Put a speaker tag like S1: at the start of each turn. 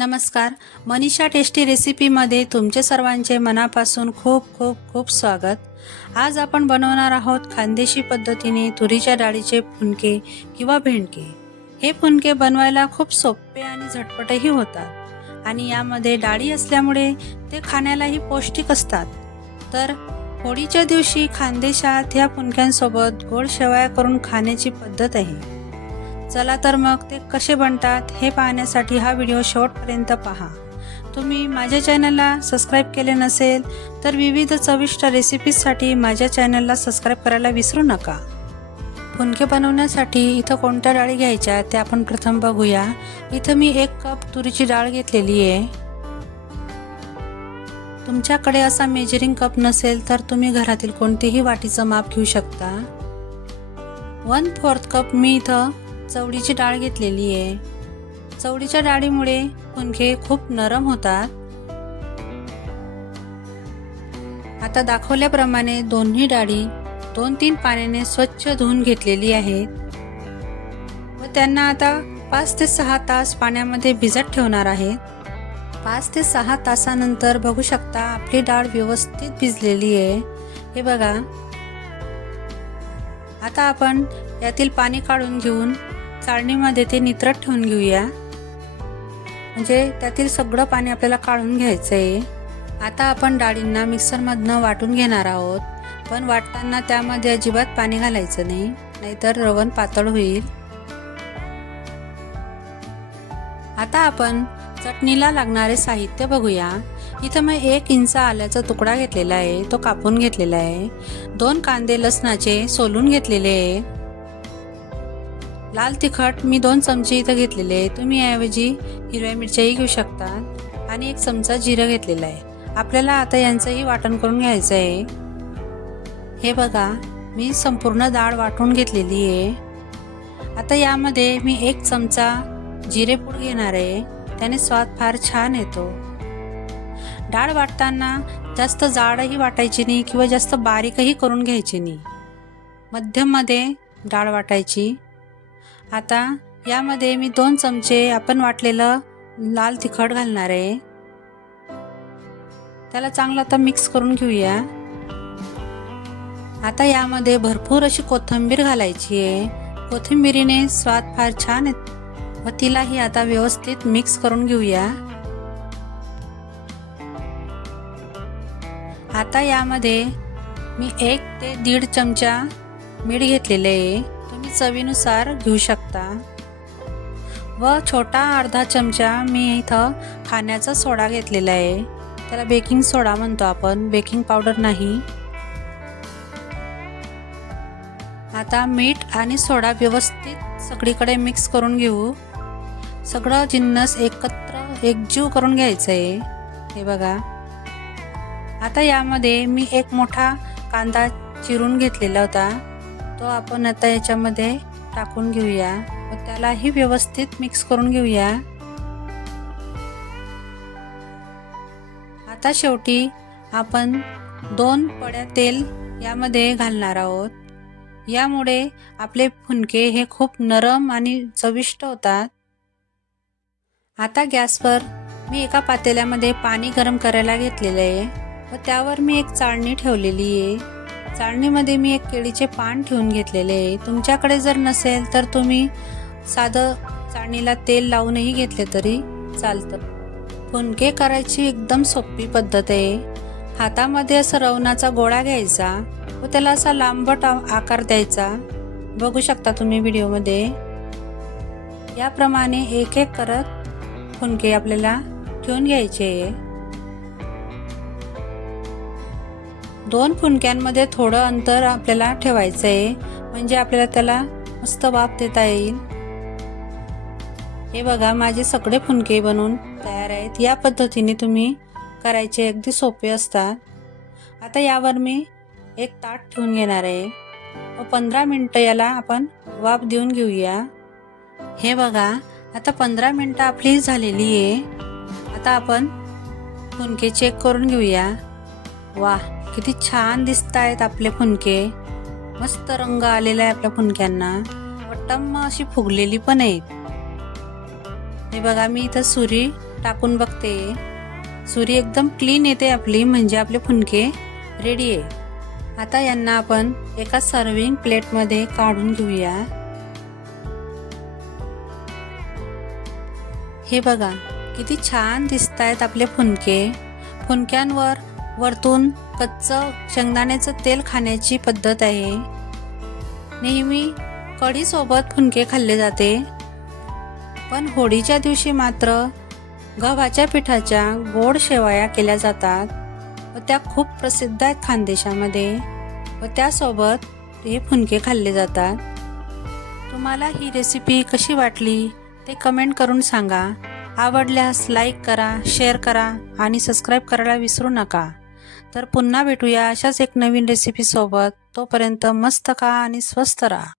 S1: नमस्कार. मनीषा टेस्टी रेसिपीमध्ये तुमचे सर्वांचे मनापासून खूप खूप खूप स्वागत. आज आपण बनवणार आहोत खानदेशी पद्धतीने तुरीच्या डाळीचे फुनके किंवा भेंडके. हे फुनके बनवायला खूप सोपे आणि झटपटही होतात. आणि यामध्ये डाळी असल्यामुळे ते खाण्यालाही पौष्टिक असतात. तर होळीच्या दिवशी खानदेशात ह्या फुनक्यांसोबत गोड शेवाया करून खाण्याची पद्धत आहे. चला तर मग ते कसे बनतात हे पाहण्यासाठी हा व्हिडिओ शेवटपर्यंत पहा. तुम्ही माझ्या चॅनलला सबस्क्राईब केले नसेल तर विविध चविष्ट रेसिपीजसाठी माझ्या चॅनलला सबस्क्राईब करायला विसरू नका. फुनके बनवण्यासाठी इथं कोणत्या डाळी घ्यायच्या ते आपण प्रथम बघूया. इथं मी एक कप तुरीची डाळ घेतलेली आहे. तुमच्याकडे असा मेजरिंग कप नसेल तर तुम्ही घरातील कोणतेही वाटीचं माप घेऊ शकता. वन फोर्थ कप मी इथं चवडीची डाळ घेतलेली आहे. चवडीच्या डाळीमुळे फुनके खूप नरम होतात. आता दाखवल्याप्रमाणे दोन्ही डाळी दोन तीन पाण्याने स्वच्छ धुवून घेतलेली आहेत. व त्यांना आता पाच ते सहा तास पाण्यामध्ये भिजत ठेवणार आहेत. पाच ते सहा तासानंतर बघू शकता आपली डाळ व्यवस्थित भिजलेली आहे. हे बघा. आता आपण यातील पाणी काढून घेऊन चाळणीमध्ये ते नित्रट ठेवून घेऊया. म्हणजे त्यातील सगळं पाणी आपल्याला काढून घ्यायचं आहे आता आपण डाळींना मिक्सरमधनं वाटून घेणार आहोत. पण वाटताना त्यामध्ये अजिबात पाणी घालायचं नाही. नाहीतर रवण पातळ होईल. आता आपण चटणीला लागणारे साहित्य बघूया. इथं मी एक इंच आल्याचा तुकडा घेतलेला आहे. तो कापून घेतलेला आहे. दोन कांदे लसणाचे सोलून घेतलेले आहे. लाल तिखट मी दोन चमचे इथं घेतलेले आहे. तुम्ही याऐवजी हिरव्या मिरच्याही घेऊ शकता. आणि एक चमचा जिरं घेतलेला आहे. आपल्याला आता यांचंही वाटण करून घ्यायचं आहे. हे बघा मी संपूर्ण डाळ वाटून घेतलेली आहे. आता यामध्ये मी एक चमचा जिरेपूड घेणार आहे. त्याने स्वाद फार छान येतो. डाळ वाटताना जास्त जाडही वाटायची नाही किंवा जास्त बारीकही करून घ्यायची नाही. मध्यममध्ये डाळ वाटायची. आता यामध्ये मी दोन चमचे आपण वाटलेलं लाल तिखट घालणार आहे. त्याला चांगलं आता मिक्स करून घेऊया. आता यामध्ये भरपूर अशी कोथिंबीर घालायची आहे. कोथिंबीरीने स्वाद फार छान येत व तिलाही आता व्यवस्थित मिक्स करून घेऊया. आता यामध्ये मी एक ते दीड चमचा मीठ घेतलेले आहे. चवीनुसार घेऊ शकता. व छोटा अर्धा चमचा मी इथं खाण्याचा सोडा घेतलेला आहे. त्याला बेकिंग सोडा म्हणतो आपण. बेकिंग पावडर नाही. आता मीठ आणि सोडा व्यवस्थित सगळीकडे मिक्स करून घेऊ. सगळं जिन्नस एकत्र एकजीव करून घ्यायचं आहे. हे बघा. आता यामध्ये मी एक मोठा कांदा चिरून घेतलेला होता. तो आपण आता याच्यामध्ये टाकून घेऊया. व त्यालाही व्यवस्थित मिक्स करून घेऊया. आता शेवटी आपण दोन पड्या तेल यामध्ये घालणार आहोत. यामुळे आपले फुनके हे खूप नरम आणि चविष्ट होतात. आता गॅसवर मी एका पातेल्यामध्ये पाणी गरम करायला घेतलेलं आहे. व त्यावर मी एक चाळणी ठेवलेली आहे. चाळणीमध्ये मी एक केळीचे पान ठेवून घेतलेले आहे. तुमच्याकडे जर नसेल तर तुम्ही साधं चाळणीला तेल लावूनही घेतले तरी चालतं. फुनके करायची एकदम सोपी पद्धत आहे. हातामध्ये असं रवणाचा गोळा घ्यायचा व त्याला असा लांबट आकार द्यायचा. बघू शकता तुम्ही व्हिडिओमध्ये. याप्रमाणे एक एक करत फुनके आपल्याला ठेवून घ्यायचे दोन फुनक्यांमध्ये थोडं अंतर आपल्याला ठेवायचं आहे म्हणजे आपल्याला त्याला मस्त वाफ देता येईल. हे बघा माझे सगळे फुनके बनवून तयार आहेत. या पद्धतीने तुम्ही करायचे अगदी सोपे असतात. आता यावर मी एक ताट ठेवून घेणार आहे. व पंधरा मिनटं याला आपण वाफ देऊन घेऊया. हे बघा आता पंधरा मिनटं आपली झालेली आहे. आता आपण फुनके चेक करून घेऊया. वा किती छान दिसत आहेत आपले फुनके. मस्त रंग आलेला आहे आपल्या फुनक्यांना. व टम्म अशी फुगलेली पण आहेत. हे बघा मी इथं सुरी टाकून बघते. सुरी एकदम क्लीन येते आपली म्हणजे आपले फुनके रेडी आहे. आता यांना आपण एका सर्विंग प्लेटमध्ये काढून घेऊया. हे बघा किती छान दिसत आहेत आपले फुनके. फुनक्यांवर वरतून कच्चं शेंगदाण्याचं तेल खाण्याची पद्धत आहे. नेहमी कढीसोबत फुनके खाल्ले जाते. पण होळीच्या दिवशी मात्र गव्हाच्या पिठाच्या गोड शेवया केल्या जातात व त्या खूप प्रसिद्ध आहेत खानदेशामध्ये व त्यासोबत हे फुनके खाल्ले जातात. तुम्हाला ही रेसिपी कशी वाटली ते कमेंट करून सांगा. आवडल्यास लाईक करा शेअर करा आणि सबस्क्राईब करायला विसरू नका. तर पुन्हा भेटूया अशाच एक नवीन रेसिपीसोबत तोपर्यंत मस्त खा आणि स्वस्त राहा.